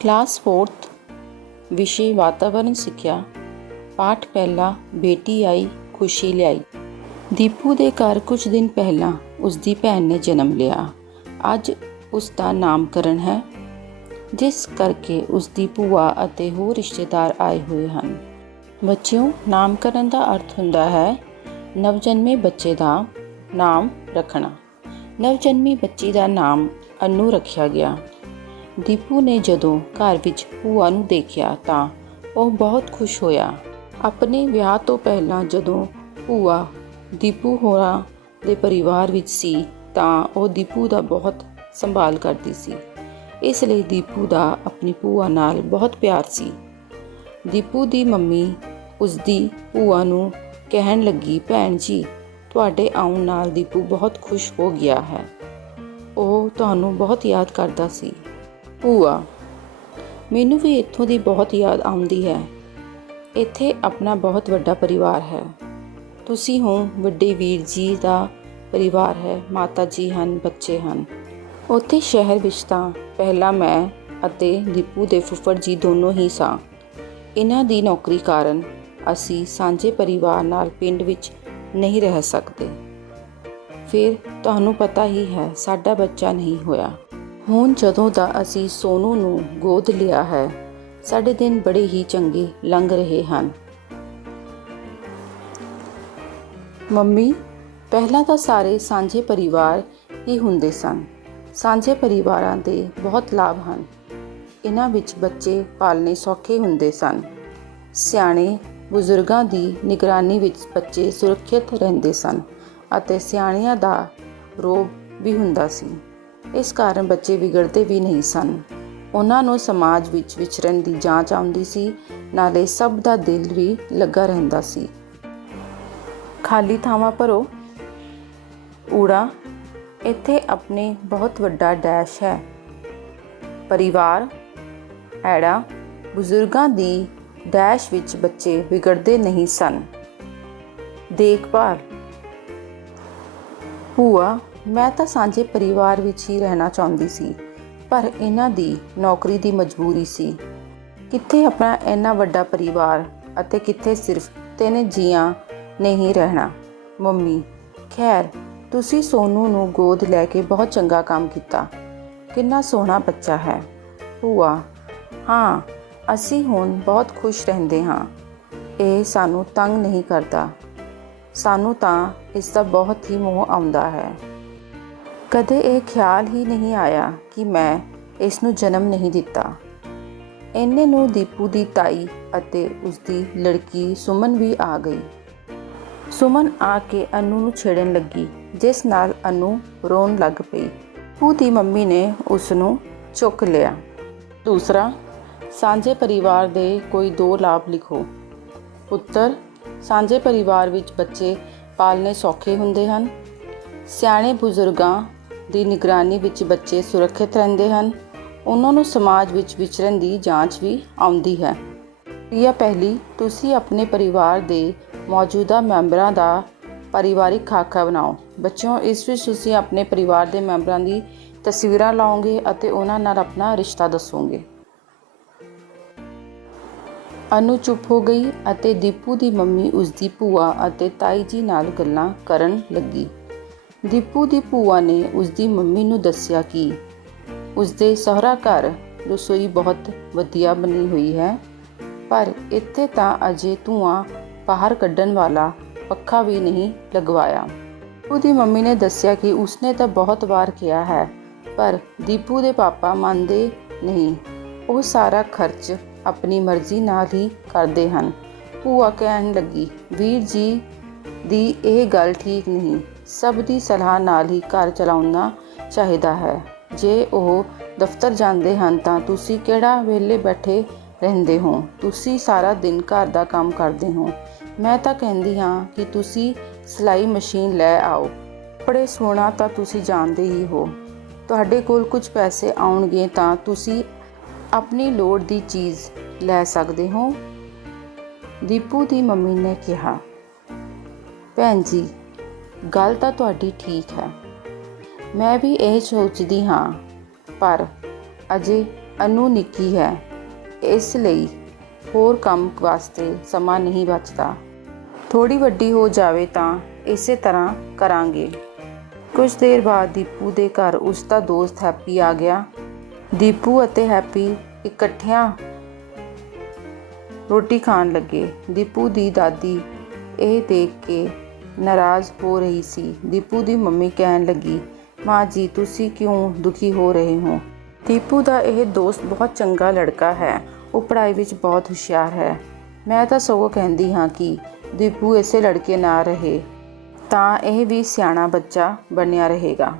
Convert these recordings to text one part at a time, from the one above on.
Class 4th ਵਿਸ਼ੇ ਵਾਤਾਵਰਣ ਸਿੱਖਿਆ। ਪਾਠ ਪਹਿਲਾ ਬੇਟੀ ਆਈ, ਖੁਸ਼ੀ ਲਿਆਈ। ਦੀਪੂ ਦੇ ਘਰ ਕੁਝ ਦਿਨ ਪਹਿਲਾਂ ਉਸ ਦੀ ਭੈਣ ਨੇ ਜਨਮ ਲਿਆ। ਅੱਜ ਉਸ ਦਾ ਨਾਮਕਰਨ ਹੈ, ਜਿਸ ਕਰਕੇ ਉਸ ਦੀ ਭੂਆ ਅਤੇ ਹੋਰ ਰਿਸ਼ਤੇਦਾਰ ਆਏ ਹੋਏ ਹਨ। ਬੱਚਿਓ, ਨਾਮਕਰਨ ਦਾ ਅਰਥ ਹੁੰਦਾ ਹੈ ਨਵਜਨਮੇ ਬੱਚੇ ਦਾ ਨਾਮ ਰੱਖਣਾ। ਨਵਜਨਮੀ ਬੱਚੀ ਦਾ ਨਾਮ ਅਨੂ ਰੱਖਿਆ ਗਿਆ। ਦੀਪੂ ਨੇ ਜਦੋਂ ਘਰ ਵਿੱਚ ਭੂਆ ਨੂੰ ਦੇਖਿਆ ਤਾਂ ਉਹ ਬਹੁਤ ਖੁਸ਼ ਹੋਇਆ। ਆਪਣੇ ਵਿਆਹ ਤੋਂ ਪਹਿਲਾਂ ਜਦੋਂ ਭੂਆ ਦੀਪੂ ਹੋਰਾਂ ਦੇ ਪਰਿਵਾਰ ਵਿੱਚ ਸੀ ਤਾਂ ਉਹ ਦੀਪੂ ਦਾ ਬਹੁਤ ਸੰਭਾਲ ਕਰਦੀ ਸੀ। ਇਸ ਲਈ ਦੀਪੂ ਦਾ ਆਪਣੀ ਭੂਆ ਨਾਲ ਬਹੁਤ ਪਿਆਰ ਸੀ। ਦੀਪੂ ਦੀ ਮੰਮੀ ਉਸ ਦੀ ਭੂਆ ਨੂੰ ਕਹਿਣ ਲੱਗੀ, ਭੈਣ ਜੀ, ਤੁਹਾਡੇ ਆਉਣ ਨਾਲ ਦੀਪੂ ਬਹੁਤ ਖੁਸ਼ ਹੋ ਗਿਆ ਹੈ। ਉਹ ਤੁਹਾਨੂੰ ਬਹੁਤ ਯਾਦ ਕਰਦਾ ਸੀ। ਭੂਆ, ਮੈਨੂੰ ਵੀ ਇੱਥੋਂ ਦੀ ਬਹੁਤ ਯਾਦ ਆਉਂਦੀ ਹੈ। ਇੱਥੇ ਆਪਣਾ ਬਹੁਤ ਵੱਡਾ ਪਰਿਵਾਰ ਹੈ। ਤੁਸੀਂ ਹੋ ਵੱਡੇ ਵੀਰ ਜੀ ਦਾ ਪਰਿਵਾਰ ਹੈ, ਮਾਤਾ ਜੀ ਹਨ, ਬੱਚੇ ਹਨ। ਉੱਥੇ ਸ਼ਹਿਰ ਵਿੱਚ ਤਾਂ ਪਹਿਲਾਂ ਮੈਂ ਅਤੇ ਦੀਪੂ ਦੇ ਫੁੱਫੜ ਜੀ ਦੋਨੋਂ ਹੀ ਸਾਂ। ਇਹਨਾਂ ਦੀ ਨੌਕਰੀ ਕਾਰਨ ਅਸੀਂ ਸਾਂਝੇ ਪਰਿਵਾਰ ਨਾਲ ਪਿੰਡ ਵਿੱਚ ਨਹੀਂ ਰਹਿ ਸਕਦੇ। ਫਿਰ ਤੁਹਾਨੂੰ ਪਤਾ ਹੀ ਹੈ, ਸਾਡਾ ਬੱਚਾ ਨਹੀਂ ਹੋਇਆ। ਹੁਣ ਜਦੋਂ ਦਾ ਅਸੀਂ ਸੋਨੂ ਨੂੰ ਗੋਦ ਲਿਆ ਹੈ, ਸਾਡੇ ਦਿਨ ਬੜੇ ਹੀ ਚੰਗੇ ਲੰਘ ਰਹੇ ਹਨ। ਮੰਮੀ, ਪਹਿਲਾਂ ਤਾਂ ਸਾਰੇ ਸਾਂਝੇ ਪਰਿਵਾਰ ਹੀ ਹੁੰਦੇ ਸਨ। ਸਾਂਝੇ ਪਰਿਵਾਰਾਂ ਦੇ ਬਹੁਤ ਲਾਭ ਹਨ। ਇਹਨਾਂ ਵਿੱਚ ਬੱਚੇ ਪਾਲਣੇ ਸੌਖੇ ਹੁੰਦੇ ਸਨ। ਸਿਆਣੇ ਬਜ਼ੁਰਗਾਂ ਦੀ ਨਿਗਰਾਨੀ ਵਿੱਚ ਬੱਚੇ ਸੁਰੱਖਿਅਤ ਰਹਿੰਦੇ ਸਨ ਅਤੇ ਸਿਆਣਿਆਂ ਦਾ ਰੋਬ ਵੀ ਹੁੰਦਾ ਸੀ। ਇਸ ਕਾਰਨ ਬੱਚੇ ਵਿਗੜਦੇ ਵੀ ਨਹੀਂ ਸਨ। ਉਹਨਾਂ ਨੂੰ ਸਮਾਜ ਵਿੱਚ ਵਿਚਰਨ ਦੀ ਜਾਂਚ ਆਉਂਦੀ ਸੀ, ਨਾਲੇ ਸਭ ਦਾ ਦਿਲ ਵੀ ਲੱਗਾ ਰਹਿੰਦਾ ਸੀ। ਖਾਲੀ ਥਾਵਾਂ ਭਰੋ। ਊੜਾ, ਇੱਥੇ ਆਪਣੇ ਬਹੁਤ ਵੱਡਾ ਡੈਸ਼ ਹੈ। ਪਰਿਵਾਰ ਐੜਾ ਬਜ਼ੁਰਗਾਂ ਦੀ ਡੈਸ਼ ਵਿੱਚ ਬੱਚੇ ਵਿਗੜਦੇ ਨਹੀਂ ਸਨ। ਦੇਖਭਾਲ। ਭੂਆ ਮੈਂ ਤਾਂ ਸਾਂਝੇ ਪਰਿਵਾਰ ਵਿੱਚ ਹੀ ਰਹਿਣਾ ਚਾਹੁੰਦੀ ਸੀ, ਪਰ ਇਹਨਾਂ ਦੀ ਨੌਕਰੀ ਦੀ ਮਜਬੂਰੀ ਸੀ। ਕਿੱਥੇ ਆਪਣਾ ਇੰਨਾ ਵੱਡਾ ਪਰਿਵਾਰ ਅਤੇ ਕਿੱਥੇ ਸਿਰਫ ਤਿੰਨ ਜੀਆਂ ਨਹੀਂ ਰਹਿਣਾ? ਮੰਮੀ, ਖੈਰ, ਤੁਸੀਂ ਸੋਨੂ ਨੂੰ ਗੋਦ ਲੈ ਕੇ ਬਹੁਤ ਚੰਗਾ ਕੰਮ ਕੀਤਾ। ਕਿੰਨਾ ਸੋਹਣਾ ਬੱਚਾ ਹੈ। ਭੂਆ, ਹਾਂ, ਅਸੀਂ ਹੁਣ ਬਹੁਤ ਖੁਸ਼ ਰਹਿੰਦੇ ਹਾਂ। ਇਹ ਸਾਨੂੰ ਤੰਗ ਨਹੀਂ ਕਰਦਾ। ਸਾਨੂੰ ਤਾਂ ਇਸ ਦਾ ਬਹੁਤ ਹੀ ਮੋਹ ਆਉਂਦਾ ਹੈ। ਕਦੇ ਇਹ ਖਿਆਲ ਹੀ ਨਹੀਂ ਆਇਆ ਕਿ ਮੈਂ ਇਸ ਨੂੰ ਜਨਮ ਨਹੀਂ ਦਿੱਤਾ। ਇੰਨੇ ਨੂੰ ਦੀਪੂ ਦੀ ਤਾਈ ਅਤੇ ਉਸ ਦੀ ਲੜਕੀ ਸੁਮਨ ਵੀ ਆ ਗਈ। ਸੁਮਨ ਆ ਕੇ ਅਨੂ ਨੂੰ ਛੇੜਨ ਲੱਗੀ, ਜਿਸ ਨਾਲ ਅਨੂ ਰੋਣ ਲੱਗ ਪਈ। ਪੂ ਦੀ ਮੰਮੀ ਨੇ ਉਸ ਨੂੰ ਚੁੱਕ ਲਿਆ। ਦੂਸਰਾ, ਸਾਂਝੇ ਪਰਿਵਾਰ ਦੇ ਕੋਈ ਦੋ ਲਾਭ ਲਿਖੋ। ਪੁੱਤਰ ਸਾਂਝੇ ਪਰਿਵਾਰ ਵਿੱਚ ਬੱਚੇ ਪਾਲਣੇ ਸੌਖੇ ਹੁੰਦੇ ਹਨ। ਸਿਆਣੇ ਬਜ਼ੁਰਗਾਂ ਦੀ ਨਿਗਰਾਨੀ ਵਿੱਚ ਬੱਚੇ ਸੁਰੱਖਿਅਤ ਰਹਿੰਦੇ ਹਨ। ਉਹਨਾਂ ਨੂੰ ਸਮਾਜ ਵਿੱਚ ਵਿਚਰਨ ਦੀ ਜਾਂਚ ਵੀ ਆਉਂਦੀ ਹੈ। ਇਹ ਪਹਿਲੀ, ਤੁਸੀਂ ਆਪਣੇ ਪਰਿਵਾਰ ਦੇ ਮੌਜੂਦਾ ਮੈਂਬਰਾਂ ਦਾ ਪਰਿਵਾਰਿਕ ਖਾਕਾ ਬਣਾਓ। ਬੱਚਿਓ, ਇਸ ਵਿੱਚ ਤੁਸੀਂ ਆਪਣੇ ਪਰਿਵਾਰ ਦੇ ਮੈਂਬਰਾਂ ਦੀ ਤਸਵੀਰਾਂ ਲਾਓਗੇ ਅਤੇ ਉਹਨਾਂ ਨਾਲ ਆਪਣਾ ਰਿਸ਼ਤਾ ਦੱਸੋਗੇ। ਅਨੂ ਚੁੱਪ ਹੋ ਗਈ ਅਤੇ ਦੀਪੂ ਦੀ ਮੰਮੀ ਉਸ ਦੀ ਭੂਆ ਅਤੇ ਤਾਈ ਜੀ ਨਾਲ ਗੱਲਾਂ ਕਰਨ ਲੱਗੀ। ਦੀਪੂ ਦੀ ਭੂਆ ਨੇ ਉਸ ਦੀ ਮੰਮੀ ਨੂੰ ਦੱਸਿਆ ਕਿ ਉਸ ਦੇ ਸਹੁਰਾ ਘਰ ਰਸੋਈ ਬਹੁਤ ਵਧੀਆ ਬਣੀ ਹੋਈ ਹੈ, ਪਰ ਇੱਥੇ ਤਾਂ ਅਜੇ ਧੂਆਂ ਬਾਹਰ ਕੱਢਣ ਵਾਲਾ ਪੱਖਾ ਵੀ ਨਹੀਂ ਲਗਵਾਇਆ। ਉਹਦੀ ਮੰਮੀ ਨੇ ਦੱਸਿਆ ਕਿ ਉਸਨੇ ਤਾਂ ਬਹੁਤ ਵਾਰ ਕਿਹਾ ਹੈ, ਪਰ ਦੀਪੂ ਦੇ ਪਾਪਾ ਮੰਨਦੇ ਨਹੀਂ। ਉਹ ਸਾਰਾ ਖਰਚ ਆਪਣੀ ਮਰਜ਼ੀ ਨਾਲ ਹੀ ਕਰਦੇ ਹਨ। ਭੂਆ ਕਹਿਣ ਲੱਗੀ, ਵੀਰ ਜੀ ਦੀ ਇਹ ਗੱਲ ਠੀਕ ਨਹੀਂ। ਸਭ ਦੀ ਸਲਾਹ ਨਾਲ ਹੀ ਘਰ ਚਲਾਉਣਾ ਚਾਹੀਦਾ ਹੈ। ਜੇ ਉਹ ਦਫ਼ਤਰ ਜਾਂਦੇ ਹਨ ਤਾਂ ਤੁਸੀਂ ਕਿਹੜਾ ਵਿਹਲੇ ਬੈਠੇ ਰਹਿੰਦੇ ਹੋ? ਤੁਸੀਂ ਸਾਰਾ ਦਿਨ ਘਰ ਦਾ ਕੰਮ ਕਰਦੇ ਹੋ। ਮੈਂ ਤਾਂ ਕਹਿੰਦੀ ਹਾਂ ਕਿ ਤੁਸੀਂ ਸਿਲਾਈ ਮਸ਼ੀਨ ਲੈ ਆਓ। ਕੱਪੜੇ ਸੋਣਾ ਤਾਂ ਤੁਸੀਂ ਜਾਣਦੇ ਹੀ ਹੋ। ਤੁਹਾਡੇ ਕੋਲ ਕੁਝ ਪੈਸੇ ਆਉਣਗੇ ਤਾਂ ਤੁਸੀਂ ਆਪਣੀ ਲੋੜ ਦੀ ਚੀਜ਼ ਲੈ ਸਕਦੇ ਹੋ। ਦੀਪੂ ਦੀ ਮੰਮੀ ਨੇ ਕਿਹਾ। ਭੈਣ ਜੀ, ਗੱਲ ਤਾਂ ਤੁਹਾਡੀ ਠੀਕ ਹੈ। ਮੈਂ ਵੀ ਇਹ ਸੋਚਦੀ ਹਾਂ, ਪਰ ਅਜੇ ਅਨੂ ਨਿੱਕੀ ਹੈ, ਇਸ ਲਈ ਹੋਰ ਕੰਮ ਵਾਸਤੇ ਸਮਾਂ ਨਹੀਂ ਬਚਦਾ। ਥੋੜੀ ਵੱਡੀ ਹੋ ਜਾਵੇ ਤਾਂ ਇਸੇ ਤਰ੍ਹਾਂ ਕਰਾਂਗੇ। ਕੁਝ ਦੇਰ ਬਾਅਦ ਦੀਪੂ ਦੇ ਘਰ ਉਸ ਦਾ ਦੋਸਤ ਹੈਪੀ ਆ ਗਿਆ। ਦੀਪੂ ਅਤੇ ਹੈਪੀ ਇਕੱਠਿਆਂ ਰੋਟੀ ਖਾਣ ਲੱਗੇ। ਦੀਪੂ ਦੀ ਦਾਦੀ ਇਹ ਦੇਖ ਕੇ ਨਾਰਾਜ਼ ਹੋ ਰਹੀ ਸੀ। ਦੀਪੂ ਦੀ ਮੰਮੀ ਕਹਿਣ ਲੱਗੀ, ਮਾਂ ਜੀ, ਤੁਸੀਂ ਕਿਉਂ ਦੁਖੀ ਹੋ ਰਹੇ ਹੋ? ਦੀਪੂ ਦਾ ਇਹ ਦੋਸਤ ਬਹੁਤ ਚੰਗਾ ਲੜਕਾ ਹੈ। ਉਹ ਪੜ੍ਹਾਈ ਵਿੱਚ ਬਹੁਤ ਹੁਸ਼ਿਆਰ ਹੈ। ਮੈਂ ਤਾਂ ਸਗੋਂ ਕਹਿੰਦੀ ਹਾਂ ਕਿ ਦੀਪੂ ਇਸੇ ਲੜਕੇ ਨਾਲ ਰਹੇ, ਤਾਂ ਇਹ ਵੀ ਸਿਆਣਾ ਬੱਚਾ ਬਣਿਆ ਰਹੇਗਾ।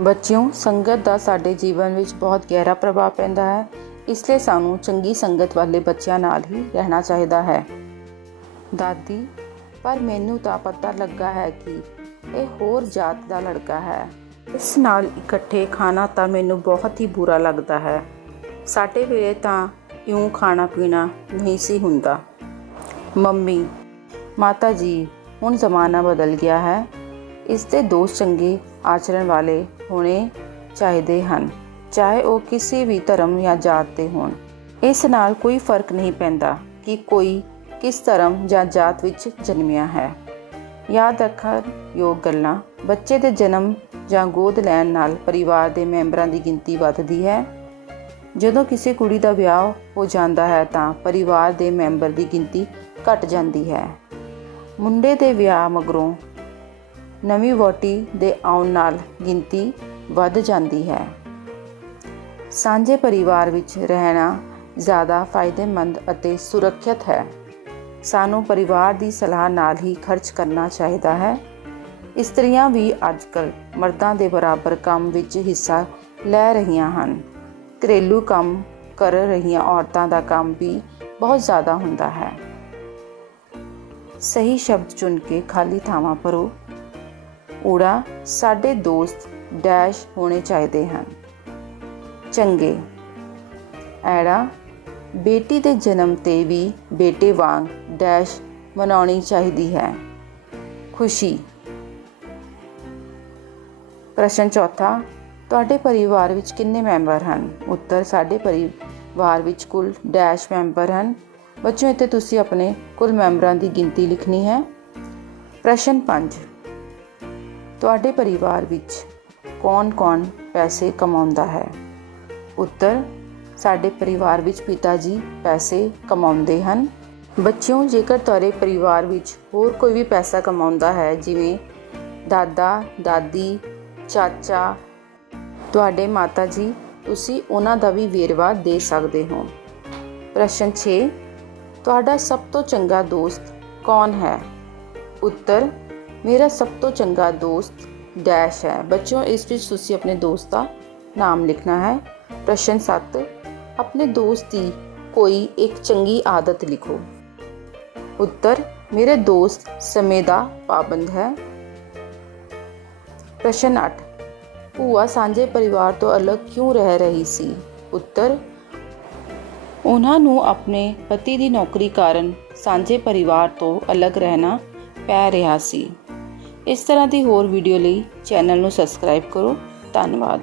ਬੱਚਿਓ, ਸੰਗਤ ਦਾ ਸਾਡੇ ਜੀਵਨ ਵਿੱਚ ਬਹੁਤ ਗਹਿਰਾ ਪ੍ਰਭਾਵ ਪੈਂਦਾ ਹੈ। ਇਸ ਲਈ ਸਾਨੂੰ ਚੰਗੀ ਸੰਗਤ ਵਾਲੇ ਬੱਚਿਆਂ ਨਾਲ ਹੀ ਰਹਿਣਾ ਚਾਹੀਦਾ ਹੈ। ਦਾਦੀ ਪਰ ਮੈਨੂੰ ਤਾਂ ਪਤਾ ਲੱਗਾ ਹੈ ਕਿ ਇਹ ਹੋਰ ਜਾਤ ਦਾ ਲੜਕਾ ਹੈ। ਇਸ ਨਾਲ ਇਕੱਠੇ ਖਾਣਾ ਤਾਂ ਮੈਨੂੰ ਬਹੁਤ ਹੀ ਬੁਰਾ ਲੱਗਦਾ ਹੈ। ਸਾਡੇ ਵੇਲੇ ਤਾਂ ਇਉਂ ਖਾਣਾ ਪੀਣਾ ਨਹੀਂ ਸੀ ਹੁੰਦਾ। ਮੰਮੀ, ਮਾਤਾ ਜੀ, ਹੁਣ ਜ਼ਮਾਨਾ ਬਦਲ ਗਿਆ ਹੈ। ਇਸ ਦੇ ਦੋਸਤ ਚੰਗੇ ਆਚਰਣ ਵਾਲੇ ਹੋਣੇ ਚਾਹੀਦੇ ਹਨ, ਚਾਹੇ ਉਹ ਕਿਸੇ ਵੀ ਧਰਮ ਜਾਂ ਜਾਤ ਦੇ ਹੋਣ। ਇਸ ਨਾਲ ਕੋਈ ਫ਼ਰਕ ਨਹੀਂ ਪੈਂਦਾ ਕਿ ਕੋਈ ਕਿਸ ਧਰਮ ਜਾਂ ਜਾਤ ਵਿੱਚ ਜਨਮਿਆ ਹੈ? ਯਾਦ ਰੱਖਣ ਯੋਗ ਗੱਲਾਂ, ਬੱਚੇ ਦੇ ਜਨਮ ਜਾਂ ਗੋਦ ਲੈਣ ਨਾਲ ਪਰਿਵਾਰ ਦੇ ਮੈਂਬਰਾਂ ਦੀ ਗਿਣਤੀ ਵੱਧਦੀ ਹੈ। ਜਦੋਂ ਕਿਸੇ ਕੁੜੀ ਦਾ ਵਿਆਹ ਹੋ ਜਾਂਦਾ ਹੈ ਤਾਂ ਪਰਿਵਾਰ ਦੇ ਮੈਂਬਰ ਦੀ ਗਿਣਤੀ ਘਟ ਜਾਂਦੀ ਹੈ। ਮੁੰਡੇ ਦੇ ਵਿਆਹ ਮਗਰੋਂ ਨਵੀਂ ਵੋਟੀ ਦੇ ਆਉਣ ਨਾਲ ਗਿਣਤੀ ਵੱਧ ਜਾਂਦੀ ਹੈ। ਸਾਂਝੇ ਪਰਿਵਾਰ ਵਿੱਚ ਰਹਿਣਾ ਜ਼ਿਆਦਾ ਫਾਇਦੇਮੰਦ ਅਤੇ ਸੁਰੱਖਿਅਤ ਹੈ। ਸਾਨੂੰ ਪਰਿਵਾਰ ਦੀ ਸਲਾਹ ਨਾਲ ਹੀ ਖਰਚ ਕਰਨਾ ਚਾਹੀਦਾ ਹੈ। ਇਸਤਰੀਆਂ ਵੀ ਅੱਜਕੱਲ ਮਰਦਾਂ ਦੇ ਬਰਾਬਰ ਕੰਮ ਵਿੱਚ ਹਿੱਸਾ ਲੈ ਰਹੀਆਂ ਹਨ। ਘਰੇਲੂ ਕੰਮ ਕਰ ਰਹੀਆਂ ਔਰਤਾਂ ਦਾ ਕੰਮ ਵੀ ਬਹੁਤ ਜ਼ਿਆਦਾ ਹੁੰਦਾ ਹੈ। ਸਹੀ ਸ਼ਬਦ ਚੁਣ ਕੇ ਖਾਲੀ ਥਾਵਾਂ ਭਰੋ। ਊੜਾ ਸਾਡੇ ਦੋਸਤ ਡੈਸ਼ ਹੋਣੇ ਚਾਹੀਦੇ ਹਨ। ਚੰਗੇ। ਐੜਾ ਬੇਟੀ ਦੇ ਜਨਮ ਤੇ ਵੀ ਬੇਟੇ ਵਾਂਗ ਡੈਸ਼ ਮਨਾਉਣੀ ਚਾਹੀਦੀ ਹੈ। ਖੁਸ਼ੀ। ਪ੍ਰਸ਼ਨ ਚੌਥਾ, ਤੁਹਾਡੇ ਪਰਿਵਾਰ ਵਿੱਚ ਕਿੰਨੇ ਮੈਂਬਰ ਹਨ? ਉੱਤਰ, ਸਾਡੇ ਪਰਿਵਾਰ ਵਿੱਚ ਕੁੱਲ ਡੈਸ਼ ਮੈਂਬਰ ਹਨ। ਬੱਚਿਓ, ਇੱਥੇ ਤੁਸੀਂ ਆਪਣੇ ਕੁੱਲ ਮੈਂਬਰਾਂ ਦੀ ਗਿਣਤੀ ਲਿਖਣੀ ਹੈ। ਪ੍ਰਸ਼ਨ 5 ਤੁਹਾਡੇ ਪਰਿਵਾਰ ਵਿੱਚ ਕੌਣ-ਕੌਣ ਪੈਸੇ ਕਮਾਉਂਦਾ ਹੈ? ਉੱਤਰ, ਸਾਡੇ ਪਰਿਵਾਰ ਵਿੱਚ ਪਿਤਾ ਜੀ ਪੈਸੇ ਕਮਾਉਂਦੇ ਹਨ। ਬੱਚਿਓ ਜੇਕਰ ਤੁਹਾਡੇ ਪਰਿਵਾਰ ਵਿੱਚ ਹੋਰ ਕੋਈ ਵੀ ਪੈਸਾ ਕਮਾਉਂਦਾ ਹੈ, ਜਿਵੇਂ ਦਾਦਾ, ਦਾਦੀ, ਚਾਚਾ, ਤੁਹਾਡੇ ਮਾਤਾ ਜੀ, ਤੁਸੀਂ ਉਹਨਾਂ ਦਾ ਵੀ ਵੇਰਵਾ ਦੇ ਸਕਦੇ ਹੋ। ਪ੍ਰਸ਼ਨ 6 ਤੁਹਾਡਾ ਸਭ ਤੋਂ ਚੰਗਾ ਦੋਸਤ ਕੌਣ ਹੈ? ਉੱਤਰ, ਮੇਰਾ ਸਭ ਤੋਂ ਚੰਗਾ ਦੋਸਤ ਡੈਸ਼ ਹੈ। ਬੱਚਿਓ, ਇਸ ਵਿੱਚ ਤੁਸੀਂ ਆਪਣੇ ਦੋਸਤ ਦਾ ਨਾਮ ਲਿਖਣਾ ਹੈ। ਪ੍ਰਸ਼ਨ 7 ਆਪਣੇ ਦੋਸਤ ਦੀ ਕੋਈ ਇੱਕ ਚੰਗੀ ਆਦਤ ਲਿਖੋ। ਉੱਤਰ, ਮੇਰੇ ਦੋਸਤ ਸਮੇਂ ਦਾ ਪਾਬੰਦ ਹੈ। ਪ੍ਰਸ਼ਨ 8 ਭੂਆ ਸਾਂਝੇ ਪਰਿਵਾਰ ਤੋਂ ਅਲੱਗ ਕਿਉਂ ਰਹਿ ਰਹੀ ਸੀ? ਉੱਤਰ, ਉਹਨਾਂ ਨੂੰ ਆਪਣੇ ਪਤੀ ਦੀ ਨੌਕਰੀ ਕਾਰਨ ਸਾਂਝੇ ਪਰਿਵਾਰ ਤੋਂ ਅਲੱਗ ਰਹਿਣਾ ਪੈ ਰਿਹਾ ਸੀ। ਇਸ ਤਰ੍ਹਾਂ ਦੀ ਹੋਰ ਵੀਡੀਓ ਲਈ ਚੈਨਲ ਨੂੰ ਸਬਸਕ੍ਰਾਈਬ ਕਰੋ। ਧੰਨਵਾਦ।